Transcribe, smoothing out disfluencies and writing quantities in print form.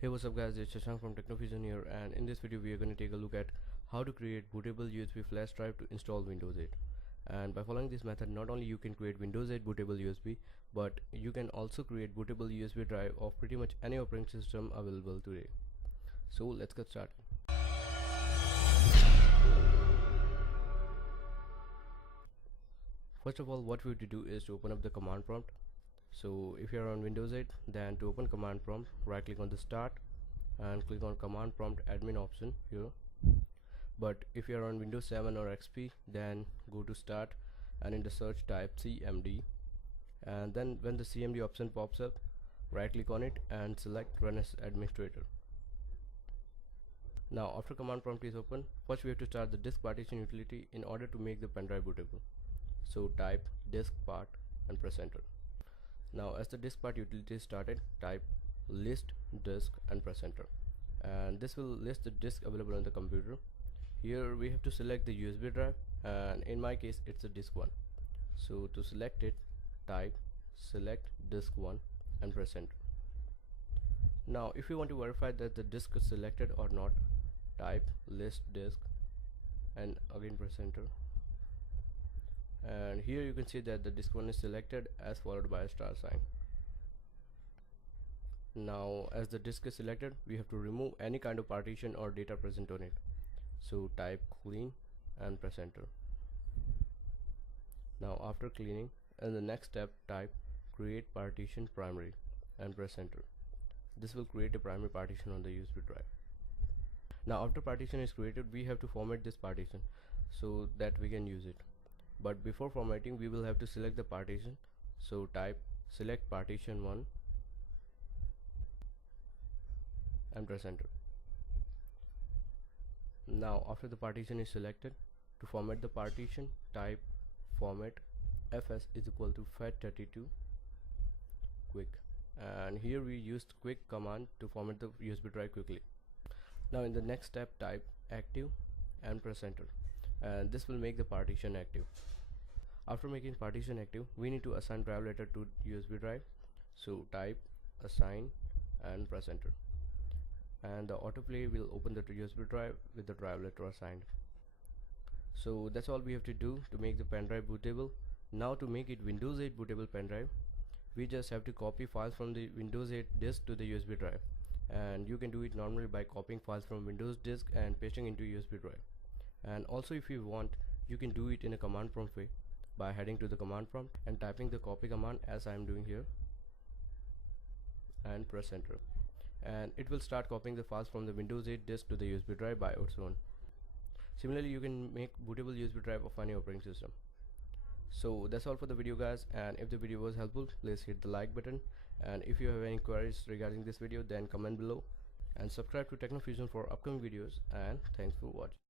Hey, what's up guys, it's Shashank from Technofusion here, and in this video we are going to take a look at how to create bootable USB flash drive to install Windows 8. And by following this method, not only you can create Windows 8 bootable USB, but you can also create bootable USB drive of pretty much any operating system available today. So let's get started. First of all, what we have to do is to open up the command prompt. So if you are on Windows 8, then to open command prompt, right click on the start and click on command prompt admin option here. But if you are on Windows 7 or XP, then go to start and in the search type CMD, and then when the CMD option pops up, right click on it and select run as administrator. Now after command prompt is open, first we have to start the disk partition utility in order to make the pendrive bootable. So type disk part and press enter. Now as the disk part utility is started, type list disk and press enter, and this will list the disk available on the computer. Here we have to select the USB drive, and in my case it's a disk 1. So to select it, type select disk 1 and press enter. Now if you want to verify that the disk is selected or not, type list disk and again press enter, and here you can see that the disk 1 is selected as followed by a star sign. Now as the disk is selected, we have to remove any kind of partition or data present on it. So type clean and press enter. Now after cleaning, in the next step type create partition primary and press enter. This will create a primary partition on the USB drive. Now after partition is created, we have to format this partition so that we can use it. But before formatting, we will have to select the partition. So type select partition 1 and press enter. Now after the partition is selected, to format the partition, type format fs is equal to fat32 quick, and here we used quick command to format the USB drive quickly. Now in the next step, type active and press enter, and this will make the partition active. After making partition active, we need to assign drive letter to USB drive. So type assign and press enter, and the autoplay will open the USB drive with the drive letter assigned. So that's all we have to do to make the pendrive bootable. Now to make it Windows 8 bootable pendrive, we just have to copy files from the Windows 8 disk to the USB drive, and you can do it normally by copying files from Windows disk and pasting into USB drive. And also if you want, you can do it in a command prompt way by heading to the command prompt and typing the copy command as I am doing here and press enter, and it will start copying the files from the Windows 8 disk to the USB drive by its own. Similarly, you can make bootable USB drive of any operating system. So that's all for the video guys, and if the video was helpful, please hit the like button, and if you have any queries regarding this video, then comment below and subscribe to Technofusion for upcoming videos, and thanks for watching.